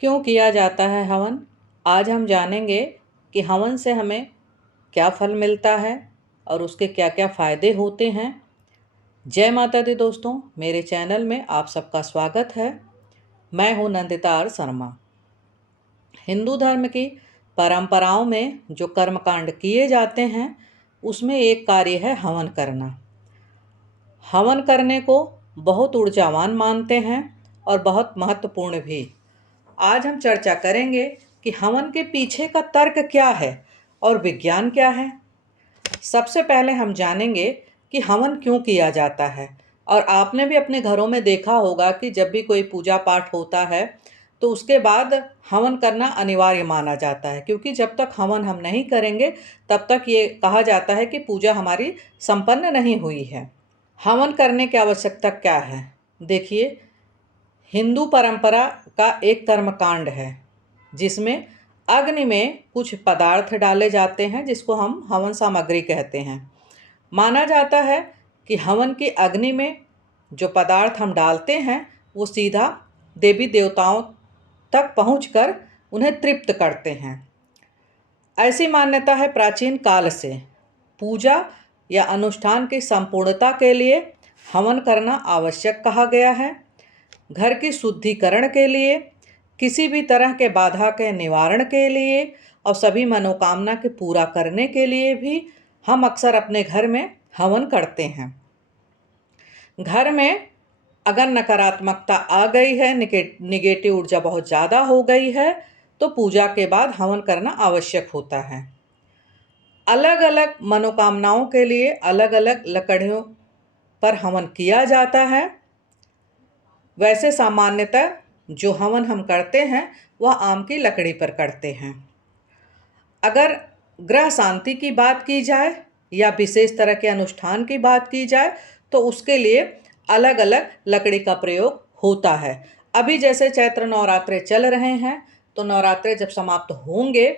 क्यों किया जाता है हवन? आज हम जानेंगे कि हवन से हमें क्या फल मिलता है और उसके क्या-क्या फ़ायदे होते हैं। जय माता दी दोस्तों, मेरे चैनल में आप सबका स्वागत है। मैं हूँ नंदिता आर शर्मा। हिंदू धर्म की परंपराओं में जो कर्मकांड किए जाते हैं, उसमें एक कार्य है हवन करना। हवन करने को बहुत ऊर्जावान मानते हैं और बहुत महत्वपूर्ण भी। आज हम चर्चा करेंगे कि हवन के पीछे का तर्क क्या है और विज्ञान क्या है। सबसे पहले हम जानेंगे कि हवन क्यों किया जाता है। और आपने भी अपने घरों में देखा होगा कि जब भी कोई पूजा पाठ होता है तो उसके बाद हवन करना अनिवार्य माना जाता है, क्योंकि जब तक हवन हम नहीं करेंगे तब तक ये कहा जाता है कि पूजा हमारी संपन्न नहीं हुई है। हवन करने की आवश्यकता क्या है? देखिए, हिंदू परंपरा का एक कर्मकांड है जिसमें अग्नि में कुछ पदार्थ डाले जाते हैं जिसको हम हवन सामग्री कहते हैं। माना जाता है कि हवन की अग्नि में जो पदार्थ हम डालते हैं वो सीधा देवी देवताओं तक पहुंचकर उन्हें तृप्त करते हैं। ऐसी मान्यता है प्राचीन काल से। पूजा या अनुष्ठान की संपूर्णता के लिए हवन करना आवश्यक कहा गया है। घर की शुद्धिकरण के लिए, किसी भी तरह के बाधा के निवारण के लिए और सभी मनोकामना के पूरा करने के लिए भी हम अक्सर अपने घर में हवन करते हैं। घर में अगर नकारात्मकता आ गई है, निगेटिव ऊर्जा बहुत ज़्यादा हो गई है, तो पूजा के बाद हवन करना आवश्यक होता है। अलग अलग मनोकामनाओं के लिए अलग अलग लकड़ियों पर हवन किया जाता है। वैसे सामान्यतः जो हवन हम करते हैं वह आम की लकड़ी पर करते हैं। अगर ग्रह शांति की बात की जाए या विशेष तरह के अनुष्ठान की बात की जाए तो उसके लिए अलग अलग लकड़ी का प्रयोग होता है। अभी जैसे चैत्र नवरात्रे चल रहे हैं तो नवरात्रे जब समाप्त होंगे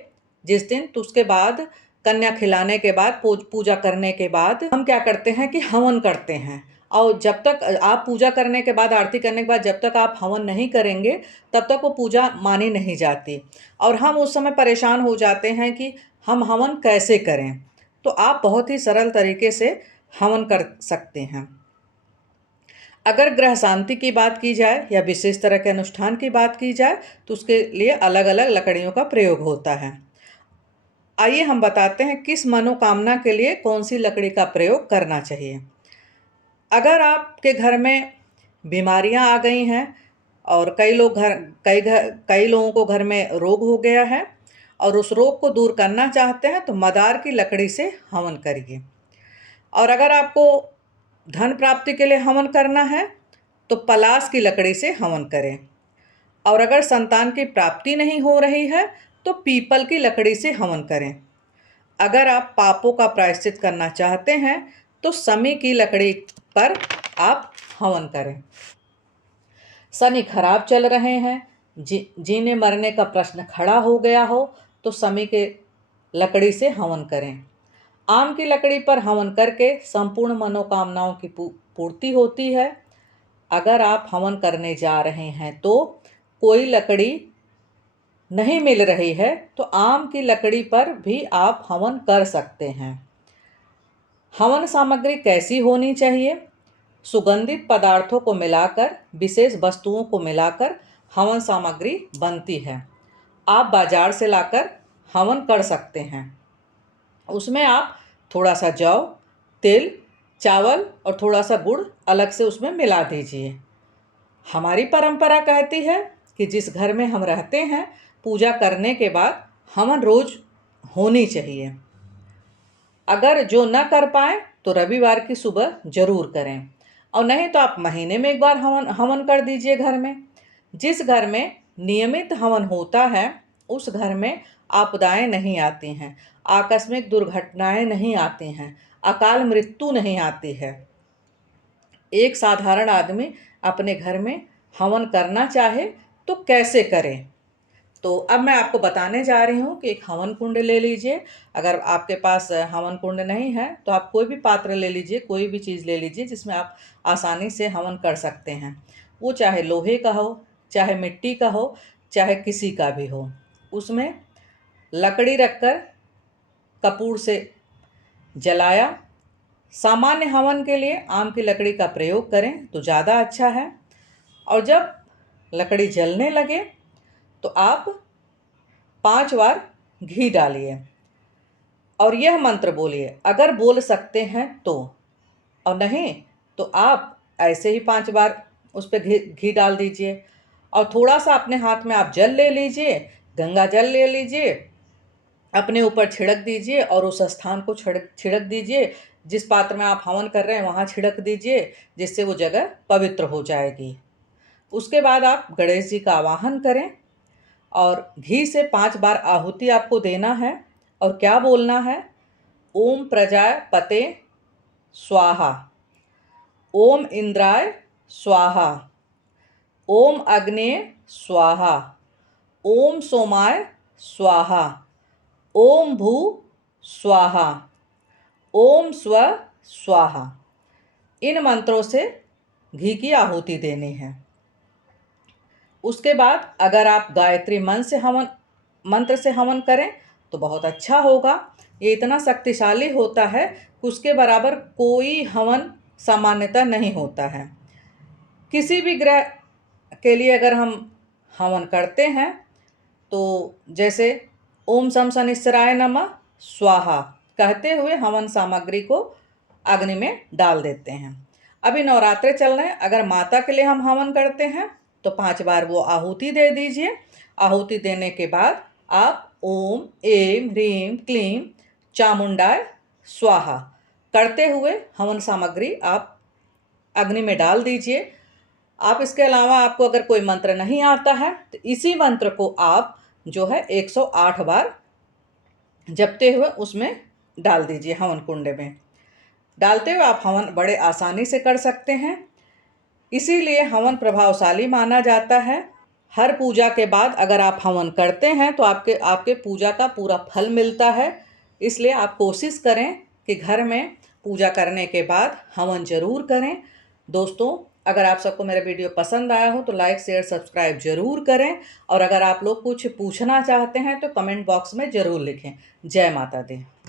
जिस दिन, तो उसके बाद कन्या खिलाने के बाद, पूजा करने के बाद हम क्या करते हैं कि हवन करते हैं। और जब तक आप पूजा करने के बाद, आरती करने के बाद जब तक आप हवन नहीं करेंगे तब तक वो पूजा मानी नहीं जाती। और हम उस समय परेशान हो जाते हैं कि हम हवन कैसे करें। तो आप बहुत ही सरल तरीके से हवन कर सकते हैं। अगर ग्रह शांति की बात की जाए या विशेष तरह के अनुष्ठान की बात की जाए तो उसके लिए अलग अलग लकड़ियों का प्रयोग होता है। आइए हम बताते हैं किस मनोकामना के लिए कौन सी लकड़ी का प्रयोग करना चाहिए। अगर आपके घर में बीमारियां आ गई हैं और कई लोगों को घर में रोग हो गया है और उस रोग को दूर करना चाहते हैं तो मदार की लकड़ी से हवन करिए। और अगर आपको धन प्राप्ति के लिए हवन करना है तो पलाश की लकड़ी से हवन करें। और अगर संतान की प्राप्ति नहीं हो रही है तो पीपल की लकड़ी से हवन करें। अगर आप पापों का प्रायश्चित करना चाहते हैं तो शमी की लकड़ी पर आप हवन करें। शनि खराब चल रहे हैं, जीने मरने का प्रश्न खड़ा हो गया हो तो शमी के लकड़ी से हवन करें। आम की लकड़ी पर हवन करके संपूर्ण मनोकामनाओं की पूर्ति होती है। अगर आप हवन करने जा रहे हैं तो कोई लकड़ी नहीं मिल रही है तो आम की लकड़ी पर भी आप हवन कर सकते हैं। हवन सामग्री कैसी होनी चाहिए? सुगंधित पदार्थों को मिलाकर, विशेष वस्तुओं को मिलाकर हवन सामग्री बनती है। आप बाजार से लाकर हवन कर सकते हैं। उसमें आप थोड़ा सा जौ, तिल, चावल और थोड़ा सा गुड़ अलग से उसमें मिला दीजिए। हमारी परंपरा कहती है कि जिस घर में हम रहते हैं पूजा करने के बाद हवन रोज होनी चाहिए। अगर जो न कर पाए तो रविवार की सुबह जरूर करें, और नहीं तो आप महीने में एक बार हवन कर दीजिए घर में। जिस घर में नियमित हवन होता है उस घर में आपदाएं नहीं आती हैं, आकस्मिक दुर्घटनाएं नहीं आती हैं, अकाल मृत्यु नहीं आती है। एक साधारण आदमी अपने घर में हवन करना चाहे तो कैसे करें, तो अब मैं आपको बताने जा रही हूँ कि एक हवन कुंड ले लीजिए। अगर आपके पास हवन कुंड नहीं है तो आप कोई भी पात्र ले लीजिए, कोई भी चीज़ ले लीजिए जिसमें आप आसानी से हवन कर सकते हैं। वो चाहे लोहे का हो, चाहे मिट्टी का हो, चाहे किसी का भी हो, उसमें लकड़ी रखकर कपूर से जलाया। सामान्य हवन के लिए आम की लकड़ी का प्रयोग करें तो ज़्यादा अच्छा है। और जब लकड़ी जलने लगे तो आप 5 बार घी डालिए और यह मंत्र बोलिए, अगर बोल सकते हैं तो, और नहीं तो आप ऐसे ही 5 बार उस पर घी डाल दीजिए। और थोड़ा सा अपने हाथ में आप जल ले लीजिए, गंगा जल ले लीजिए, अपने ऊपर छिड़क दीजिए और उस स्थान को छिड़क दीजिए। जिस पात्र में आप हवन कर रहे हैं वहाँ छिड़क दीजिए, जिससे वो जगह पवित्र हो जाएगी। उसके बाद आप गणेश जी का आवाहन करें और घी से 5 बार आहुति आपको देना है। और क्या बोलना है? ओम प्रजापते स्वाहा, ओम इंद्राय स्वाहा, ओम अग्ने स्वाहा, ओम सोमाय स्वाहा, ओम भू स्वाहा, ओम स्व स्वाहा। इन मंत्रों से घी की आहुति देनी है। उसके बाद अगर आप गायत्री मंत्र से हवन करें तो बहुत अच्छा होगा। ये इतना शक्तिशाली होता है कि उसके बराबर कोई हवन सामान्यतः नहीं होता है। किसी भी ग्रह के लिए अगर हम हवन करते हैं तो जैसे ओम शम शनिश्चराय नमः स्वाहा कहते हुए हवन सामग्री को अग्नि में डाल देते हैं। अभी नवरात्रे चल रहे हैं, अगर माता के लिए हम हवन करते हैं तो 5 बार वो आहुति दे दीजिए। आहुति देने के बाद आप ओम ऐं ह्रीं क्लीं चामुंडाय स्वाहा करते हुए हवन सामग्री आप अग्नि में डाल दीजिए। आप इसके अलावा आपको अगर कोई मंत्र नहीं आता है तो इसी मंत्र को आप जो है 108 बार जपते हुए उसमें डाल दीजिए। हवन कुंड में डालते हुए आप हवन बड़े आसानी से कर सकते हैं। इसीलिए हवन प्रभावशाली माना जाता है। हर पूजा के बाद अगर आप हवन करते हैं तो आपके पूजा का पूरा फल मिलता है। इसलिए आप कोशिश करें कि घर में पूजा करने के बाद हवन जरूर करें। दोस्तों, अगर आप सबको मेरा वीडियो पसंद आया हो तो लाइक शेयर सब्सक्राइब जरूर करें। और अगर आप लोग कुछ पूछना चाहते हैं तो कमेंट बॉक्स में ज़रूर लिखें। जय माता दी।